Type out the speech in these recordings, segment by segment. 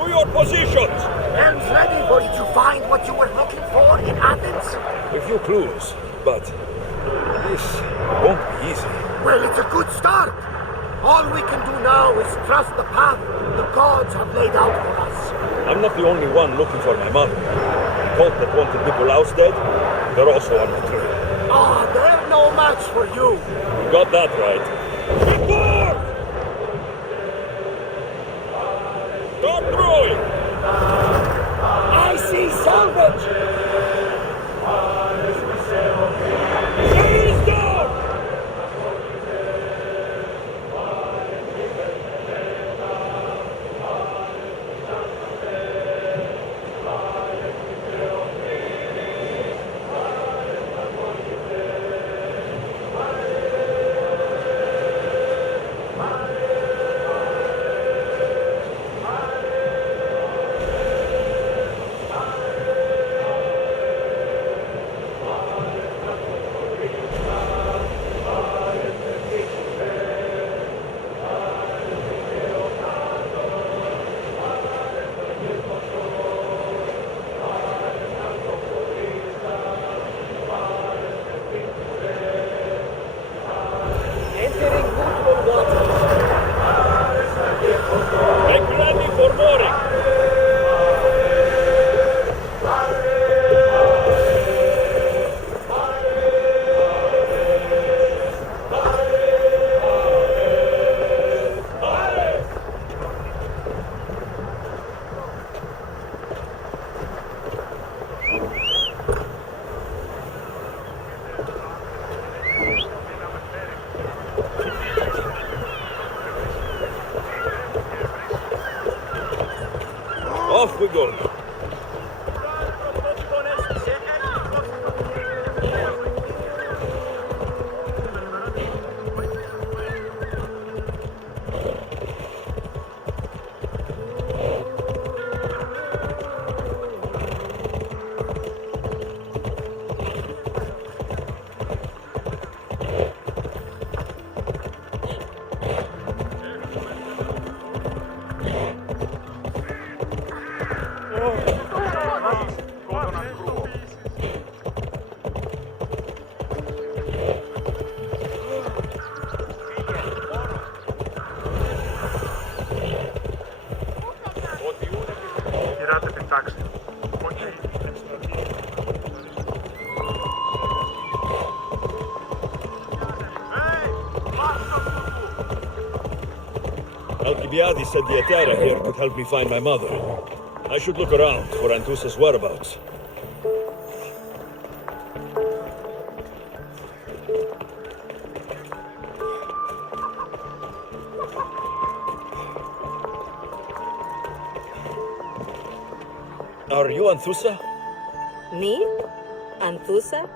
To your positions! Hands ready for you to find what you were looking for in Athens. A few clues, but this won't be easy. Well, it's a good start. All we can do now is trust the path the gods have laid out for us. I'm not the only one looking for my mother. The cult that wanted Nicolaus dead, they're also on my trail. Ah, they're no match for you. You got that right. Before! Stop throwing! I see salvage! Seize down! Entering Woodward water. Make ready for mooring! Off we go. Alcibiades said the Etera here could help me find my mother. I should look around for Anthousa's whereabouts. Are you Anthousa? Me? Anthousa?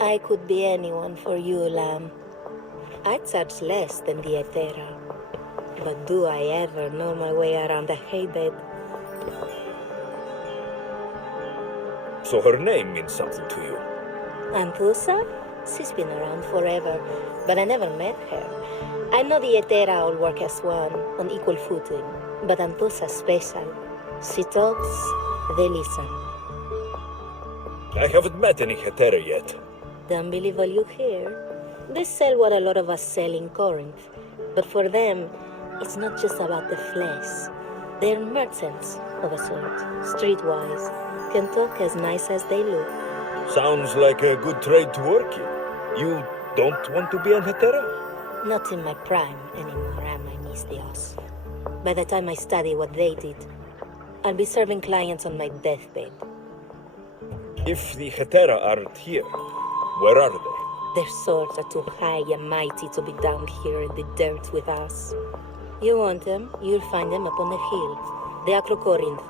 I could be anyone for you, Lamb. I charge less than the Etera. But do I ever know my way around a haybed? So her name means something to you. Anthousa? She's been around forever, but I never met her. I know the Etera all work as one, on equal footing. But Anthousa's special. She talks, they listen. I haven't met any Hetera yet. Don't believe all you hear. They sell what a lot of us sell in Corinth. But for them, it's not just about the flesh. They're merchants of a sort, streetwise. Can talk as nice as they look. Sounds like a good trade to work in. You don't want to be an Hetera? Not in my prime anymore, am I, Miss Dios? By the time I study what they did, I'll be serving clients on my deathbed. If the Hetera aren't here, where are they? Their swords are too high and mighty to be down here in the dirt with us. You want them, you'll find them up on the hill. The Corinth,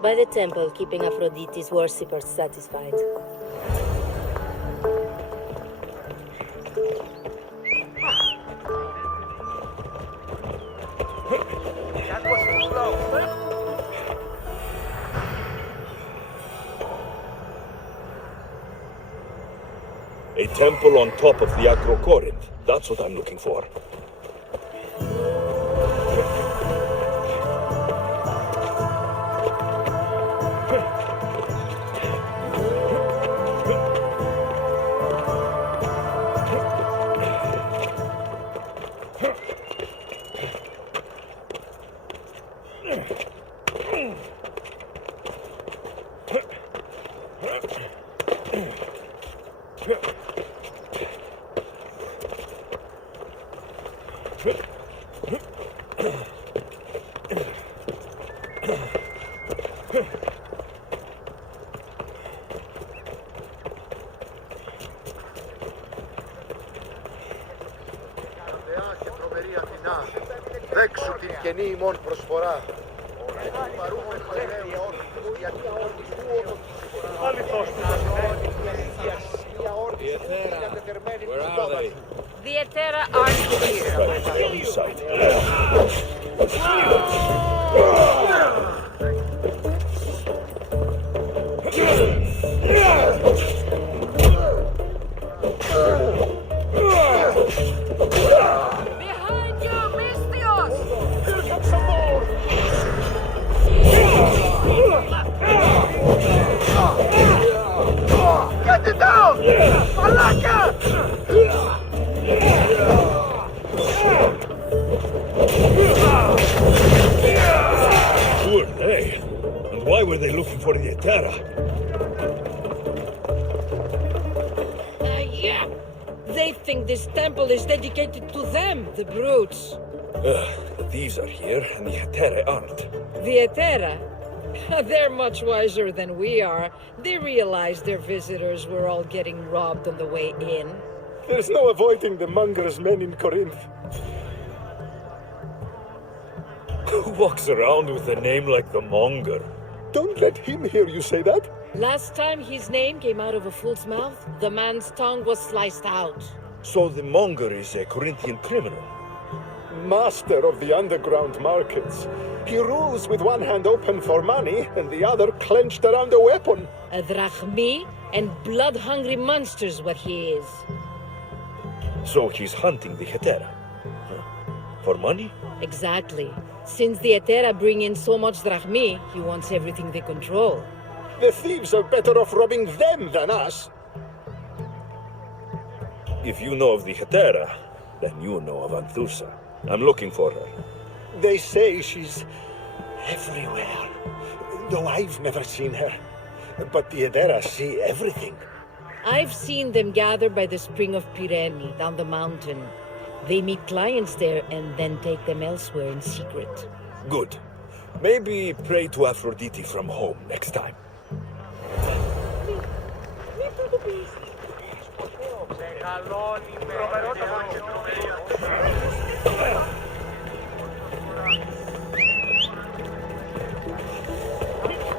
by the temple keeping Aphrodite's worshippers satisfied. A temple on top of the Corinth. That's what I'm looking for. Δέξου την καινή ημών προσφορά. Παρούμε πλέον όρθους για την όρθους του Where are they? The Etera aren't here. Inside. Behind you, Mystios! Here comes some more! Get it down! Malaka! Who are they? And why were they looking for the Etera? Yeah. They think this temple is dedicated to them, the brutes. The thieves are here, and the Etera aren't. The Etera? They're much wiser than we are. They realized their visitors were all getting robbed on the way in. There's no avoiding the monger's men in Corinth. Who walks around with a name like the Monger? Don't let him hear you say that. Last time his name came out of a fool's mouth, the man's tongue was sliced out. So the Monger is a Corinthian criminal. Master of the underground markets. He rules with one hand open for money and the other clenched around a weapon. A drachmi and blood-hungry monster's what he is. So he's hunting the Etera. For money? Exactly. Since the Etera bring in so much drachmi, he wants everything they control. The thieves are better off robbing them than us. If you know of the Etera, then you know of Anthousa. I'm looking for her. They say she's everywhere, though I've never seen her. But the Edera see everything. I've seen them gather by the spring of Pireni, down the mountain. They meet clients there and then take them elsewhere in secret. Good. Maybe pray to Aphrodite from home next time.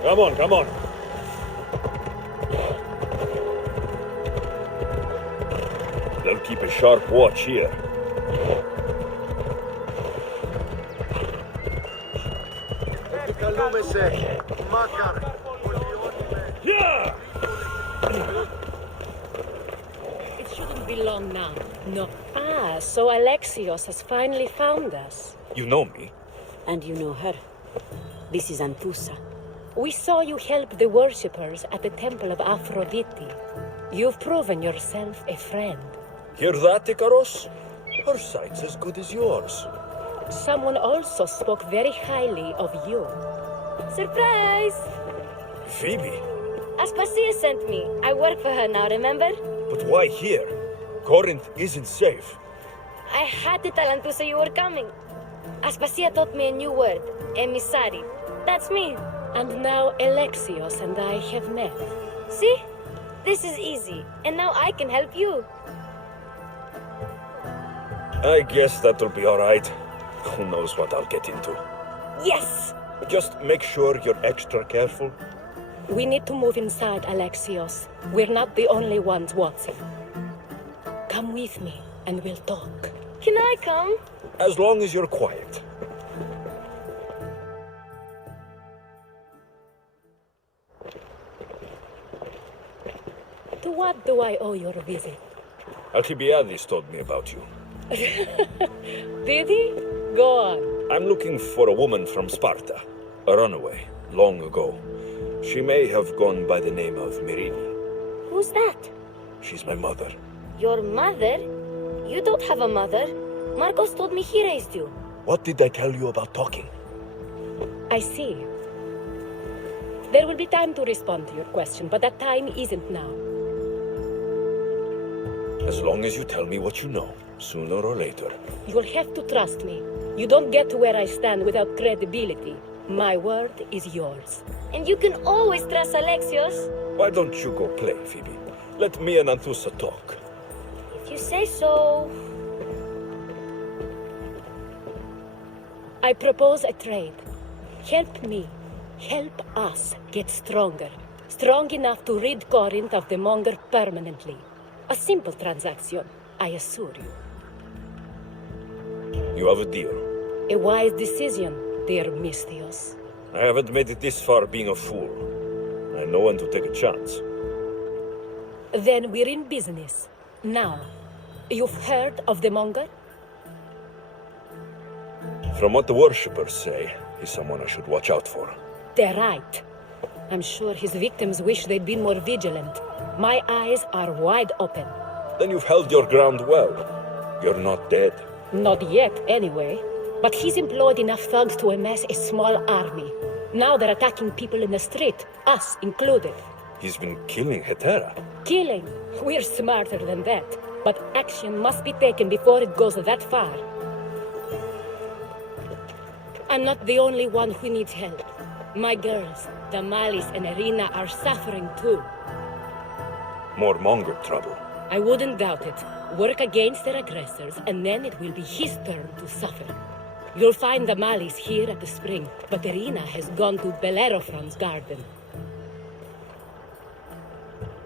Come on, come on. They'll keep a sharp watch here. Επικαλούμε σε Μάκαρ. Yeah! It shouldn't be long now. No. Ah, so Alexios has finally found us. You know me. And you know her. This is Anthousa. We saw you help the worshippers at the temple of Aphrodite. You've proven yourself a friend. Hear that, Ikaros? Her sight's as good as yours. Someone also spoke very highly of you. Surprise! Phoebe? Aspasia sent me. I work for her now, remember? But why here? Corinth isn't safe. I had to tell Anthousa you were coming. Aspasia taught me a new word, emissary. That's me. And now Alexios and I have met. See? This is easy. And now I can help you. I guess that'll be all right. Who knows what I'll get into. Yes! Just make sure you're extra careful. We need to move inside, Alexios. We're not the only ones watching. Come with me, and we'll talk. Can I come? As long as you're quiet. To what do I owe your visit? Alcibiades told me about you. Did he? Go on. I'm looking for a woman from Sparta. A runaway, long ago. She may have gone by the name of Myrine. Who's that? She's my mother. Your mother? You don't have a mother. Marcos told me he raised you. What did I tell you about talking? I see. There will be time to respond to your question, but that time isn't now. As long as you tell me what you know, sooner or later. You'll have to trust me. You don't get to where I stand without credibility. My word is yours. And you can always trust Alexios. Why don't you go play, Phoebe? Let me and Anthousa talk. If you say so. I propose a trade. Help me. Help us get stronger. Strong enough to rid Corinth of the Monger permanently. A simple transaction, I assure you. You have a deal. A wise decision, dear Misthios. I haven't made it this far being a fool. I know when to take a chance. Then we're in business. Now, you've heard of the Monger? From what the worshippers say, he's someone I should watch out for. They're right. I'm sure his victims wish they'd been more vigilant. My eyes are wide open. Then you've held your ground well. You're not dead. Not yet, anyway. But he's employed enough thugs to amass a small army. Now they're attacking people in the street, us included. He's been killing Hetera. Killing? We're smarter than that. But action must be taken before it goes that far. I'm not the only one who needs help. My girls, Damalis and Irina, are suffering too. More Monger trouble. I wouldn't doubt it. Work against their aggressors, and then it will be his turn to suffer. You'll find Damalis here at the spring, but Irina has gone to Bellerophon's garden.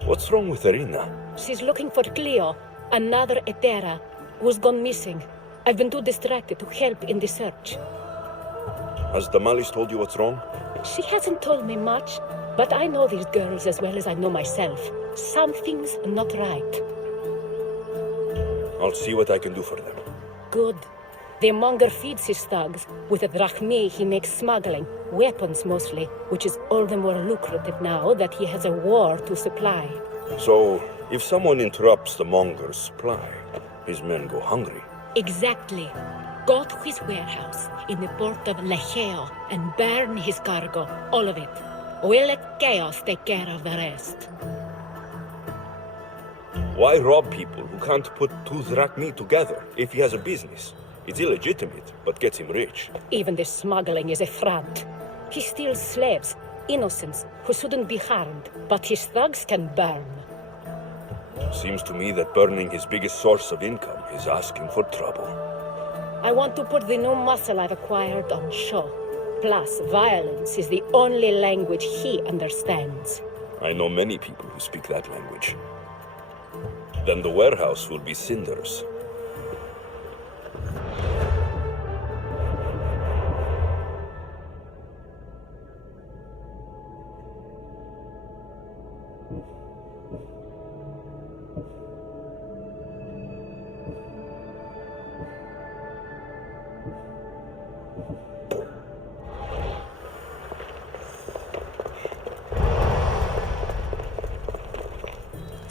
What's wrong with Irina? She's looking for Cleo, another Hetera, who's gone missing. I've been too distracted to help in the search. Has Damalis told you what's wrong? She hasn't told me much, but I know these girls as well as I know myself. Something's not right. I'll see what I can do for them. Good. The Monger feeds his thugs. With the drachmi, he makes smuggling, weapons mostly, which is all the more lucrative now that he has a war to supply. So, if someone interrupts the Monger's supply, his men go hungry. Exactly. Go to his warehouse in the port of Lecheo and burn his cargo, all of it. We'll let chaos take care of the rest. Why rob people who can't put two drachmi together if he has a business? It's illegitimate, but gets him rich. Even the smuggling is a front. He steals slaves, innocents, who shouldn't be harmed, but his thugs can burn. Seems to me that burning his biggest source of income is asking for trouble. I want to put the new muscle I've acquired on show. Plus, violence is the only language he understands. I know many people who speak that language. Then the warehouse will be cinders.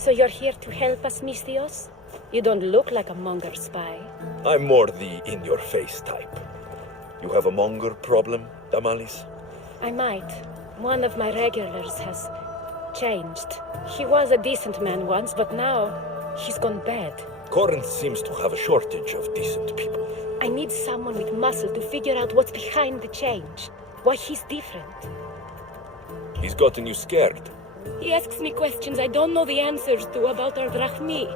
So you're here to help us, Misthios? You don't look like a Monger spy. I'm more the in-your-face type. You have a Monger problem, Damalis? I might. One of my regulars has changed. He was a decent man once, but now he's gone bad. Corinth seems to have a shortage of decent people. I need someone with muscle to figure out what's behind the change. Why he's different. He's gotten you scared. He asks me questions I don't know the answers to about our drachmi,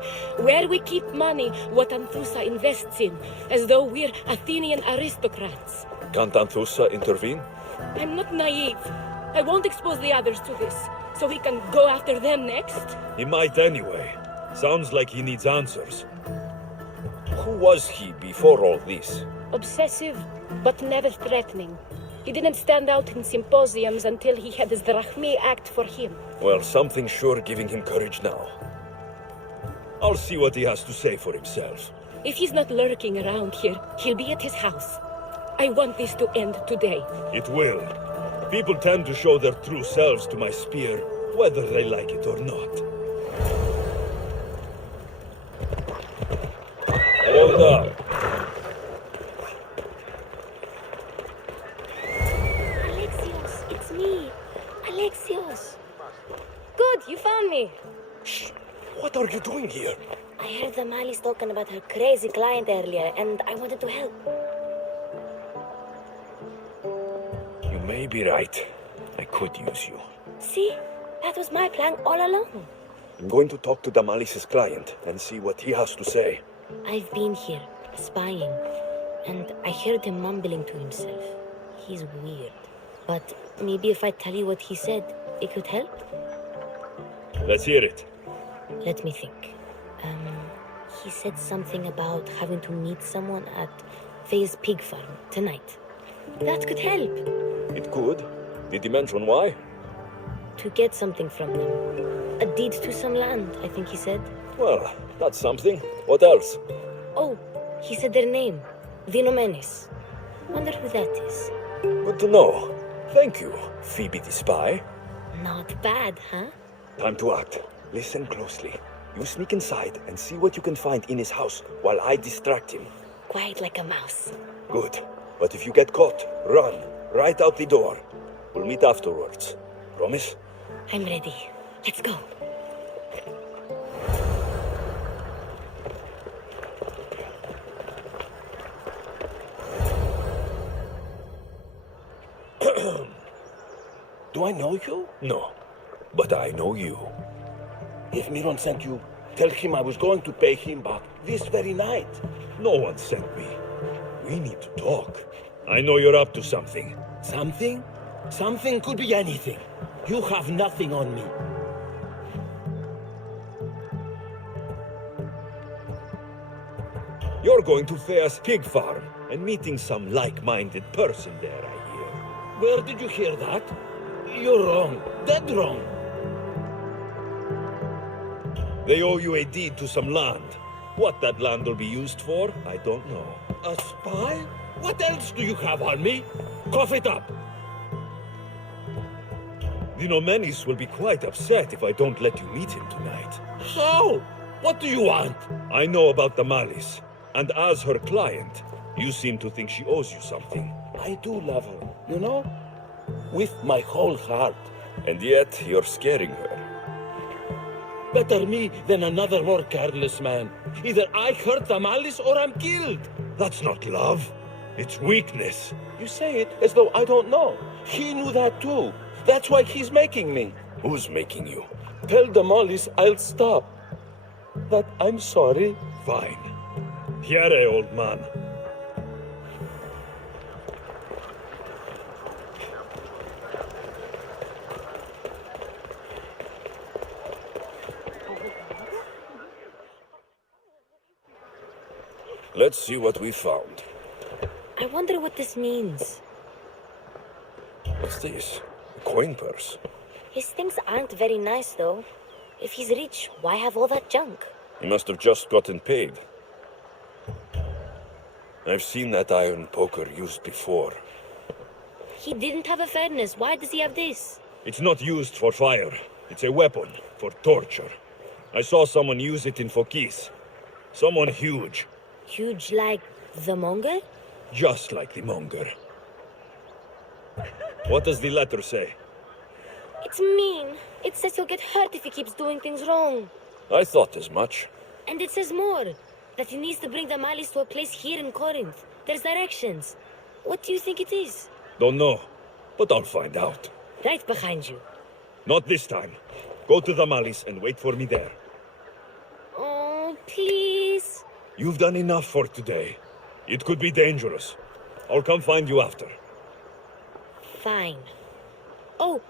where we keep money, what Anthousa invests in, as though we're Athenian aristocrats. Can't Anthousa intervene? I'm not naive. I won't expose the others to this, so we can go after them next. He might anyway. Sounds like he needs answers. Who was he before all this? Obsessive, but never threatening. He didn't stand out in symposiums until he had his drachmi act for him. Well, something's sure giving him courage now. I'll see what he has to say for himself. If he's not lurking around here, he'll be at his house. I want this to end today. It will. People tend to show their true selves to my spear, whether they like it or not. Hold up. house. Good, you found me. Shh! What are you doing here? I heard the Mali's talking about her crazy client earlier, and I wanted to help. You may be right. I could use you. See? That was my plan all along. I'm going to talk to Damalis's client and see what he has to say. I've been here, spying, and I heard him mumbling to himself. He's weird. But maybe if I tell you what he said, it could help? Let's hear it. Let me think. He said something about having to meet someone at Faye's pig farm tonight. That could help. It could. Did he mention why? To get something from them. A deed to some land, I think he said. Well, that's something. What else? Oh, he said their name. Vinomenes. Wonder who that is. Good to know. Thank you, Phoebe the spy. Not bad, huh? Time to act. Listen closely. You sneak inside and see what you can find in his house while I distract him. Quiet like a mouse. Good. But if you get caught, run. Right out the door. We'll meet afterwards. Promise? I'm ready. Let's go. Do I know you? No. But I know you. If Miron sent you, tell him I was going to pay him back this very night. No one sent me. We need to talk. I know you're up to something. Something? Something could be anything. You have nothing on me. You're going to Thea's pig farm and meeting some like-minded person there, I hear. Where did you hear that? You're wrong. Dead wrong. They owe you a deed to some land. What that land will be used for, I don't know. A spy? What else do you have on me? Cough it up. Vinomenes will be quite upset if I don't let you meet him tonight. How? What do you want? I know about the Malice, and as her client, you seem to think she owes you something. I do love her, you know? With my whole heart. And yet, you're scaring her. Better me than another more careless man. Either I hurt the Malice or I'm killed. That's not love. It's weakness. You say it as though I don't know. He knew that too. That's why he's making me. Who's making you? Tell the Malice I'll stop. That I'm sorry. Fine. Here, old man. Let's see what we found. I wonder what this means. What's this? A coin purse. His things aren't very nice, though. If he's rich, why have all that junk? He must have just gotten paid. I've seen that iron poker used before. He didn't have a furnace. Why does he have this? It's not used for fire. It's a weapon for torture. I saw someone use it in Fokis. Someone huge. Huge like the monger? Just like the monger. What does the letter say? It's mean. It says he'll get hurt if he keeps doing things wrong. I thought as much. And it says more. That he needs to bring the Malice to a place here in Corinth. There's directions. What do you think it is? Don't know, but I'll find out. Right behind you. Not this time. Go to the Malice and wait for me there. Oh, please. You've done enough for today. It could be dangerous. I'll come find you after. Fine. Oh,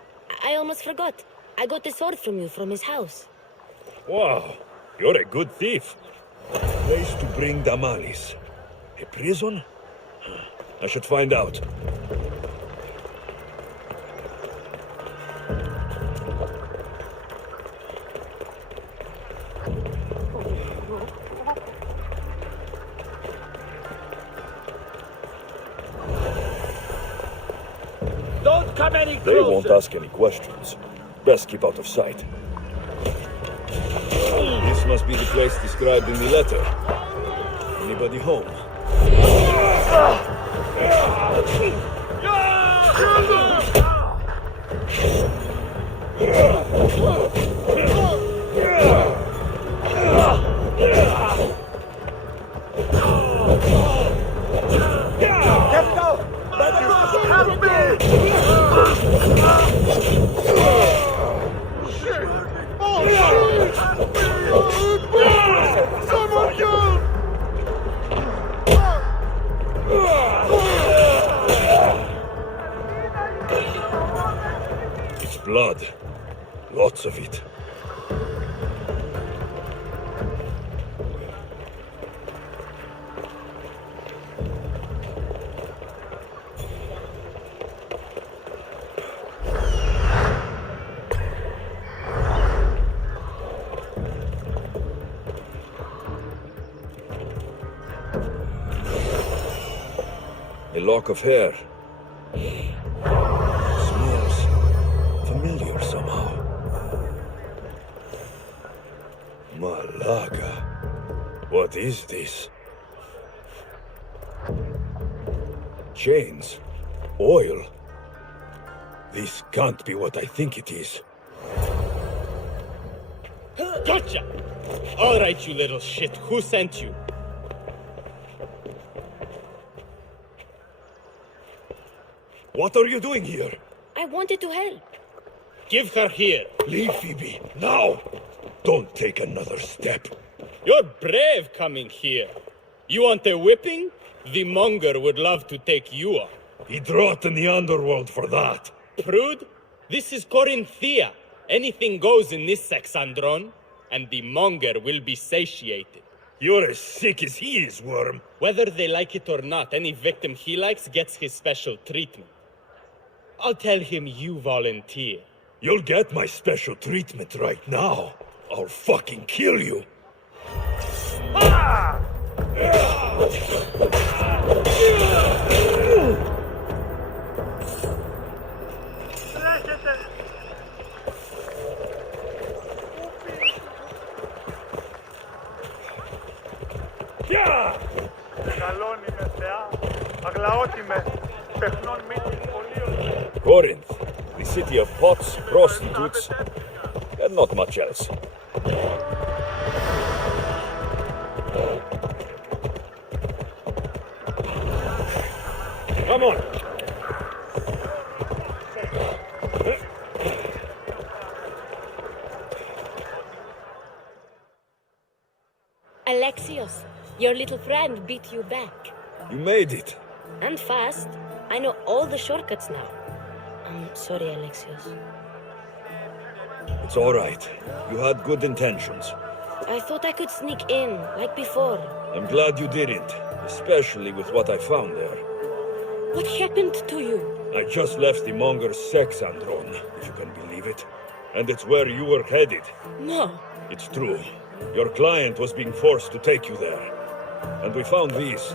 I almost forgot. I got the sword from you from his house. Wow, you're a good thief. Place to bring the Malice. A prison? I should find out. Don't come any closer. They won't ask any questions. Best keep out of sight. This must be the place described in the letter. Anybody home? It's blood. Lots of it. A lock of hair. Smells familiar somehow. Malaga. What is this? Chains. Oil. This can't be what I think it is. Gotcha! All right, you little shit. Who sent you? What are you doing here? I wanted to help. Give her here. Leave, Phoebe, now! Don't take another step. You're brave coming here. You want a whipping? The monger would love to take you on. He'd rot in the underworld for that. Prude, this is Korinthia. Anything goes in this Sexandron, and the monger will be satiated. You're as sick as he is, Worm. Whether they like it or not, any victim he likes gets his special treatment. I'll tell him you volunteer. You'll get my special treatment right now. I'll fucking kill you. Corinth, the city of pots, prostitutes, and not much else. Come on. Alexios, your little friend beat you back. You made it. And fast. I know all the shortcuts now. I'm sorry, Alexios. It's all right. You had good intentions. I thought I could sneak in, like before. I'm glad you didn't, especially with what I found there. What happened to you? I just left the monger's Sexandron, if you can believe it. And it's where you were headed. No. It's true. Your client was being forced to take you there. And we found these.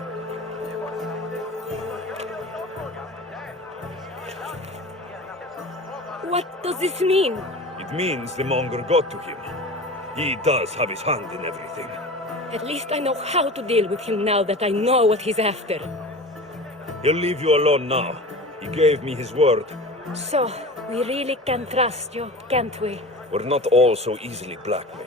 What does this mean? It means the monger got to him. He does have his hand in everything. At least I know how to deal with him now that I know what he's after. He'll leave you alone now. He gave me his word. So, we really can trust you, can't we? We're not all so easily blackmailed.